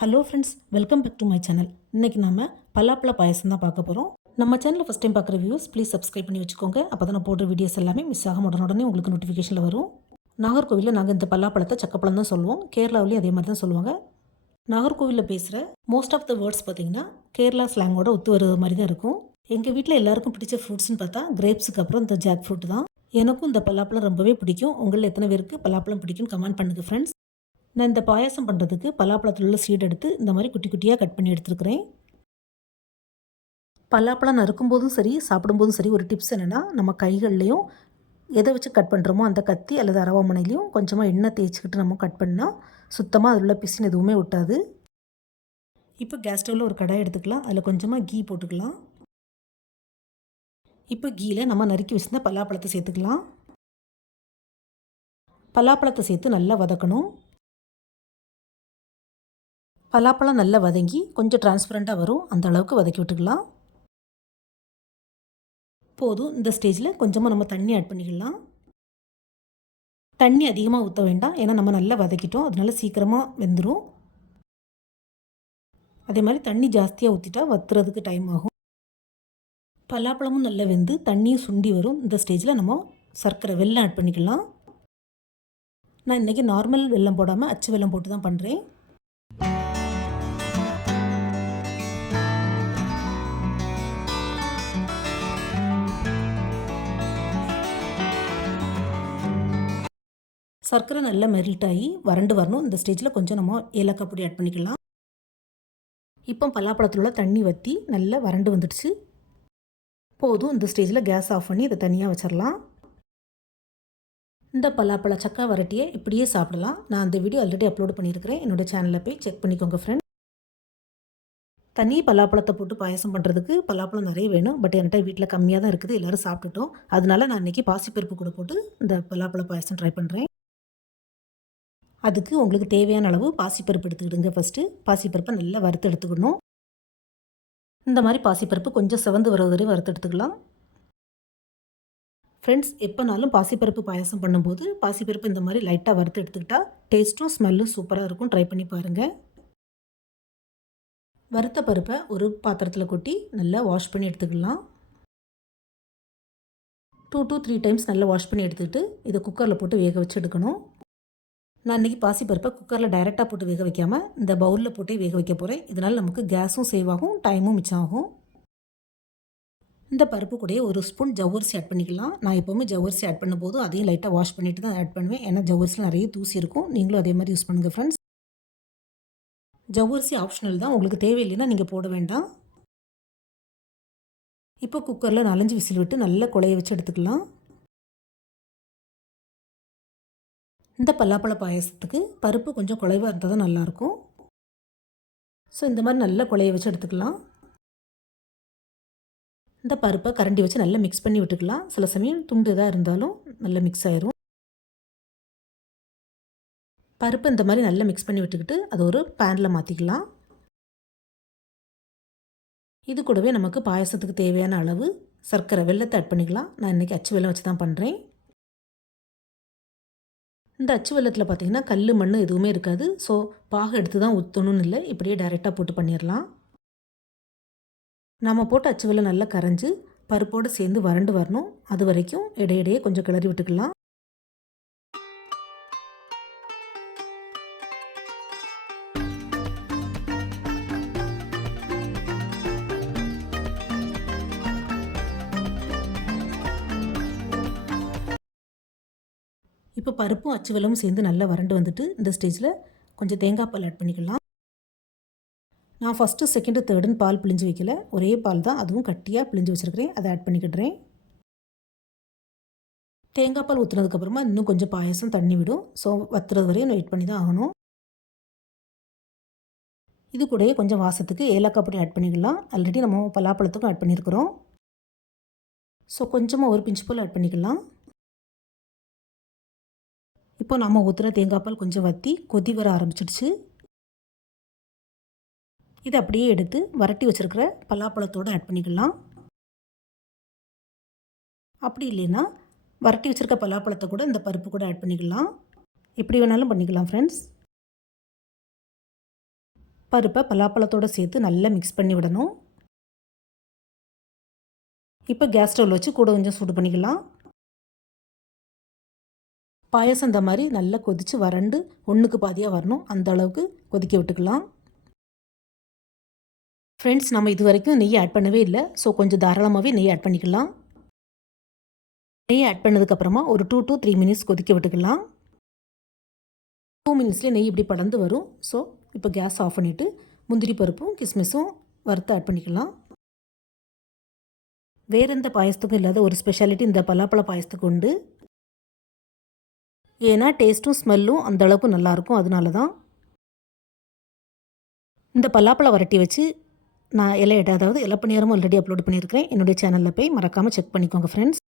Hello friends welcome back to my channel இன்றைக்கி நம்ம பலாப்பழ பாயசம் தான் பார்க்க போகிறோம் நம்ம சேனலில் ஃபஸ்ட் டைம் பார்க்குற வியூஸ் ப்ளீஸ் சப்ஸ்கிரைப் பண்ணி வச்சுக்கோங்க. அப்போ தான் நான் போடுற வீடியோஸ் எல்லாமே மிஸ் ஆகும் உடனே உங்களுக்கு நோட்டிஃபிகேஷனில் வரும். நாகர்கோவிலில் நாங்கள் இந்த பலாப்பழத்தை சக்கப்பழம் தான் சொல்லுவோம். கேரளாவிலையும் அதே மாதிரி தான் சொல்லுவாங்க. நாகர்கோவிலில் பேசுகிற மோஸ்ட் ஆஃப் த வேர்ட்ஸ் பார்த்தீங்கன்னா கேரளா ஸ்லாங்கோட ஒத்து வர மாதிரி தான் இருக்கும். எங்கள் வீட்டில் எல்லாருக்கும் பிடிச்ச ஃப்ரூட்ஸ்னு பார்த்தா கிரேப்ஸுக்கு அப்புறம் இந்த ஜாக் ஃப்ரூட் தான். எனக்கும் இந்த பலாப்பழம் ரொம்பவே பிடிக்கும். உங்களில் எத்தனை பேருக்கு பலாப்பழம் பிடிக்கும்னு கமெண்ட் பண்ணுங்கள் ஃப்ரெண்ட்ஸ் நான் இந்த பாயாசம் பண்ணுறதுக்கு பலாப்பழத்தில் உள்ள சீடு எடுத்து இந்த மாதிரி குட்டி குட்டியாக கட் பண்ணி எடுத்துருக்கிறேன். பலாப்பழம் நறுக்கும்போதும் சரி சாப்பிடும்போதும் சரி ஒரு டிப்ஸ் என்னென்னா நம்ம கைகள்லேயும் எதை வச்சு கட் பண்ணுறோமோ அந்த கத்தி அல்லது அரவாமனையிலையும் கொஞ்சமாக எண்ணெய் தேய்ச்சிக்கிட்டு நம்ம கட் பண்ணால் சுத்தமாக அதில் உள்ள பிசின் எதுவுமே விட்டாது இப்போ கேஸ் ஸ்டவ்வில் ஒரு கடாய் எடுத்துக்கலாம். அதில் கொஞ்சமாக கீ போட்டுக்கலாம். இப்போ கீயில் நம்ம நறுக்கி வச்சுருந்த பலாப்பழத்தை சேர்த்துக்கலாம். பலாப்பழத்தை சேர்த்து நல்லா வதக்கணும். பலாப்பழம் நல்லா வதங்கி கொஞ்சம் டிரான்ஸ்பரண்ட்டாக வரும். அந்த அளவுக்கு வதக்கி விட்டுக்கலாம். போதும். இந்த ஸ்டேஜில் கொஞ்சமாக நம்ம தண்ணி ஆட் பண்ணிக்கலாம். தண்ணி அதிகமாக ஊற்ற வேண்டாம். ஏன்னா நம்ம நல்லா வதக்கிட்டோம். அதனால சீக்கிரமாக வெந்துடும் அதே மாதிரி தண்ணி ஜாஸ்தியாக ஊற்றிட்டா வத்துறதுக்கு டைம் ஆகும். பலாப்பழமும் நல்லா வெந்து தண்ணியும் சுண்டி வரும். இந்த ஸ்டேஜில் நம்ம சர்க்கரை வெல்லம் ஆட் பண்ணிக்கலாம். நான் இன்றைக்கி நார்மல் வெல்லம் போடாமல் அச்சு வெள்ளம் போட்டு தான் பண்ணுறேன் சர்க்கரை நல்லா மெல்ட் ஆகி வறண்டு வரணும். இந்த ஸ்டேஜில் கொஞ்சம் நம்ம ஏலக்காய் பொடி ஆட் பண்ணிக்கலாம். இப்போ பலாப்பழத்தில் உள்ள தண்ணி வற்றி நல்லா வறண்டு வந்துடுச்சு. போதும் இந்த ஸ்டேஜில் கேஸ் ஆஃப் பண்ணி இதை தனியாக வச்சிடலாம். இந்த பலாப்பழ சக்கா வரட்டியை இப்படியே சாப்பிடலாம். நான் அந்த வீடியோ ஆல்ரெடி அப்லோட் பண்ணியிருக்கிறேன். என்னோடய சேனலில் போய் செக் பண்ணிக்கோங்க ஃப்ரெண்ட் தனி பலாப்பழத்தை போட்டு பாயசம் பண்ணுறதுக்கு பலாப்பழம் நிறைய வேணும். பட் என்கிட்ட வீட்டில் கம்மியாக தான் இருக்குது. எல்லோரும் சாப்பிட்டுட்டோம். அதனால நான் இன்றைக்கி பாசிப்பருப்பு கூட போட்டு இந்த பலாப்பழ பாயசம் ட்ரை பண்ணுறேன் அதுக்கு உங்களுக்கு தேவையான அளவு பாசிப்பருப்பு எடுத்துக்கிடுங்க ஃபஸ்ட்டு பாசிப்பருப்பை நல்லா வறுத்து எடுத்துக்கணும். இந்த மாதிரி பாசிப்பருப்பு கொஞ்சம் செவந்து வர வரையும் வறுத்து எடுத்துக்கலாம். ஃப்ரெண்ட்ஸ் எப்போனாலும் பாசிப்பருப்பு பாயசம் பண்ணும்போது பாசிப்பருப்பு இந்த மாதிரி லைட்டாக வறுத்து எடுத்துக்கிட்டால் டேஸ்ட்டும் ஸ்மெல்லும் சூப்பராக இருக்கும். ட்ரை பண்ணி பாருங்கள் வறுத்த பருப்பை ஒரு பாத்திரத்தில் கொட்டி நல்லா வாஷ் பண்ணி எடுத்துக்கலாம். டூ டூ த்ரீ டைம்ஸ் நல்லா வாஷ் பண்ணி எடுத்துக்கிட்டு இதை குக்கரில் போட்டு வேக வச்சு எடுக்கணும். நான் இன்றைக்கி பாசிப்பருப்பை குக்கரில் டைரெக்டாக போட்டு வேக வைக்காமல் இந்த பவுலில் போட்டு வேக வைக்க போகிறேன் இதனால் நமக்கு கேஸும் சேவ் ஆகும் டைமும் மிச்சம் ஆகும். இந்த பருப்பு கூட ஒரு ஸ்பூன் ஜவ்வரிசி ஆட் பண்ணிக்கலாம். நான் எப்போவுமே ஜவ்வரிசி ஆட் பண்ணும்போது அதையும் லைட்டாக வாஷ் பண்ணிவிட்டு தான் ஆட் பண்ணுவேன். ஏன்னா ஜவ்வரிசியில் நிறைய தூசி இருக்கும். நீங்களும் அதே மாதிரி யூஸ் பண்ணுங்கள் ஃப்ரெண்ட்ஸ் ஜவ்வரிசி ஆப்ஷனல் தான். உங்களுக்கு தேவையில்லைன்னா நீங்கள் போட வேண்டாம். இப்போ குக்கரில் நாலஞ்சு விசில் விட்டு நல்லா குழைய வச்சு எடுத்துக்கலாம். இந்த பல்லாப்பழ பாயசத்துக்கு பருப்பு கொஞ்சம் குலைவாக இருந்தால் தான் நல்லாயிருக்கும். ஸோ இந்த மாதிரி நல்லா குழைய வச்சு எடுத்துக்கலாம். இந்த பருப்பை கரண்டி வச்சு நல்லா மிக்ஸ் பண்ணி விட்டுக்கலாம். சில சமயம் துண்டு எதாக இருந்தாலும் நல்லா மிக்ஸ் ஆயிரும். பருப்பு இந்த மாதிரி நல்லா மிக்ஸ் பண்ணி விட்டுக்கிட்டு அதை ஒரு பேனில் மாற்றிக்கலாம் இது கூடவே நமக்கு பாயசத்துக்கு தேவையான அளவு சர்க்கரை வெள்ளத்தை ஆட் பண்ணிக்கலாம். நான் இன்றைக்கி அச்சு வெள்ளம் வச்சு தான் பண்ணுறேன் இந்த அச்சு வெள்ளத்தில் பார்த்திங்கன்னா கல் மண் எதுவுமே இருக்காது. ஸோ பாகு எடுத்து தான் ஊற்றணும்னு இல்லை. இப்படியே டைரெக்டாக போட்டு பண்ணிடலாம் நம்ம போட்டு அச்சு வெள்ளம் நல்லா கரைஞ்சி பருப்போடு சேர்ந்து வறண்டு வரணும். அது வரைக்கும் இடையிடையே கொஞ்சம் கிளறி விட்டுக்கலாம். இப்போ பருப்பும் அச்சுவலும் சேர்ந்து நல்லா வறண்டு வந்துட்டு இந்த ஸ்டேஜில் கொஞ்சம் தேங்காய் பால் ஆட் பண்ணிக்கலாம். நான் ஃபஸ்ட்டு செகண்டு தேர்டுன்னு பால் பிழிஞ்சு வைக்கல. ஒரே பால் தான். அதுவும் கட்டியாக பிழிஞ்சு வச்சுருக்கிறேன். அதை ஆட் பண்ணிக்கிடுறேன். தேங்காய் பால் ஊற்றுனதுக்கப்புறமா இன்னும் கொஞ்சம் பாயசம் தண்ணி விடும். ஸோ வத்துறது வரையும் வெயிட் பண்ணி தான் ஆகணும். இது கூடயே கொஞ்சம் வாசத்துக்கு ஏலக்காய் பொடி ஆட் பண்ணிக்கலாம். ஆல்ரெடி நம்ம பலாப்பழத்துக்கும் ஆட் பண்ணியிருக்கிறோம் ஸோ கொஞ்சமாக ஒரு பிஞ்சு போல் ஆட் பண்ணிக்கலாம். இப்போ நம்ம ஊற்றுன தேங்காய் பால் கொஞ்சம் வற்றி கொதி வர ஆரம்பிச்சிடுச்சு. இதை அப்படியே எடுத்து வரட்டி வச்சுருக்கிற பலாப்பழத்தோடு ஆட் பண்ணிக்கலாம். அப்படி இல்லைன்னா வரட்டி வச்சுருக்க பலாப்பழத்தை கூட இந்த பருப்பு கூட ஆட் பண்ணிக்கலாம். எப்படி வேணாலும் பண்ணிக்கலாம் ஃப்ரெண்ட்ஸ் பருப்பை பலாப்பழத்தோடு சேர்த்து நல்லா மிக்ஸ் பண்ணி விடணும். இப்போ கேஸ் ஸ்டவ் வச்சு கூட கொஞ்சம் சூடு பண்ணிக்கலாம். பாயசம் இந்த மாதிரி நல்லா கொதித்து வறண்டு ஒன்றுக்கு பாதியாக வரணும். அந்த அளவுக்கு கொதிக்க விட்டுக்கலாம். ஃப்ரெண்ட்ஸ் நம்ம இது வரைக்கும் நெய் ஆட் பண்ணவே இல்லை. ஸோ கொஞ்சம் தாராளமாகவே நெய் ஆட் பண்ணிக்கலாம். நெய் ஆட் பண்ணதுக்கப்புறமா ஒரு டூ டூ த்ரீ மினிட்ஸ் கொதிக்க விட்டுக்கலாம். டூ மினிட்ஸ்லேயே நெய் இப்படி படர்ந்து வரும். ஸோ இப்போ கேஸ் ஆஃப் பண்ணிவிட்டு முந்திரி பருப்பும் கிஸ்மிஸும் வறுத்து ஆட் பண்ணிக்கலாம். வேறு எந்த பாயசத்துக்கும் இல்லாத ஒரு ஸ்பெஷாலிட்டி இந்த பலாப்பழ பாயசத்துக்கு உண்டு. ஏன்னா டேஸ்ட்டும் ஸ்மெல்லும் அந்த அளவுக்கு நல்லாயிருக்கும். அதனால தான் இந்த பல்லாப்பழம் வரட்டி வச்சு நான் இலை அதாவது இலப்பணியாரமும் ஆல்ரெடி அப்லோட் பண்ணியிருக்கிறேன். என்னுடைய சேனலில் போய் மறக்காமல் செக் பண்ணிக்கோங்க ஃப்ரெண்ட்ஸ்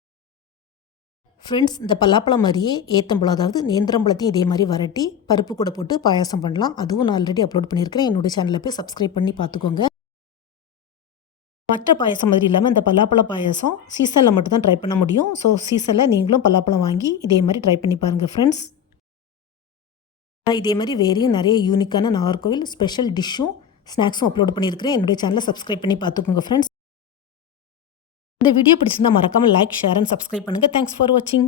ஃப்ரெண்ட்ஸ் இந்த பல்லாப்பழம் மாதிரியே ஏத்தம்பழம் அதாவது நேந்திரம்பழத்தையும் இதே மாதிரி வரட்டி பருப்பு கூட போட்டு பாயாசம் பண்ணலாம். அதுவும் நான் ஆல்ரெடி அப்லோட் பண்ணியிருக்கிறேன். என்னுடைய சேனலில் போய் சப்ஸ்கிரைப் பண்ணி பார்த்துக்கோங்க. மற்ற பாயசம் மாதிரி இல்லாமல் இந்த பலாப்பழ பாயசம் சீசனில் மட்டும்தான் ட்ரை பண்ண முடியும். ஸோ சீசனில் நீங்களும் பலாப்பழம் வாங்கி இதே மாதிரி ட்ரை பண்ணி பாருங்கள் ஃப்ரெண்ட்ஸ் இதே மாதிரி வேறையும் நிறைய யூனிக்கான நாகர்கோவில் ஸ்பெஷல் டிஷ்ஷும் ஸ்நாக்ஸும் அப்லோட் பண்ணியிருக்கிறேன். என்னுடைய சேனலை சப்ஸ்கிரைப் பண்ணி பார்த்துக்கோங்க ஃப்ரெண்ட்ஸ் இந்த வீடியோ பிடிச்சிருந்தா மறக்காமல் லைக் ஷேர் அண்ட் சப்ஸ்கிரைப் பண்ணுங்கள் தேங்க்ஸ் ஃபார் வாட்சிங்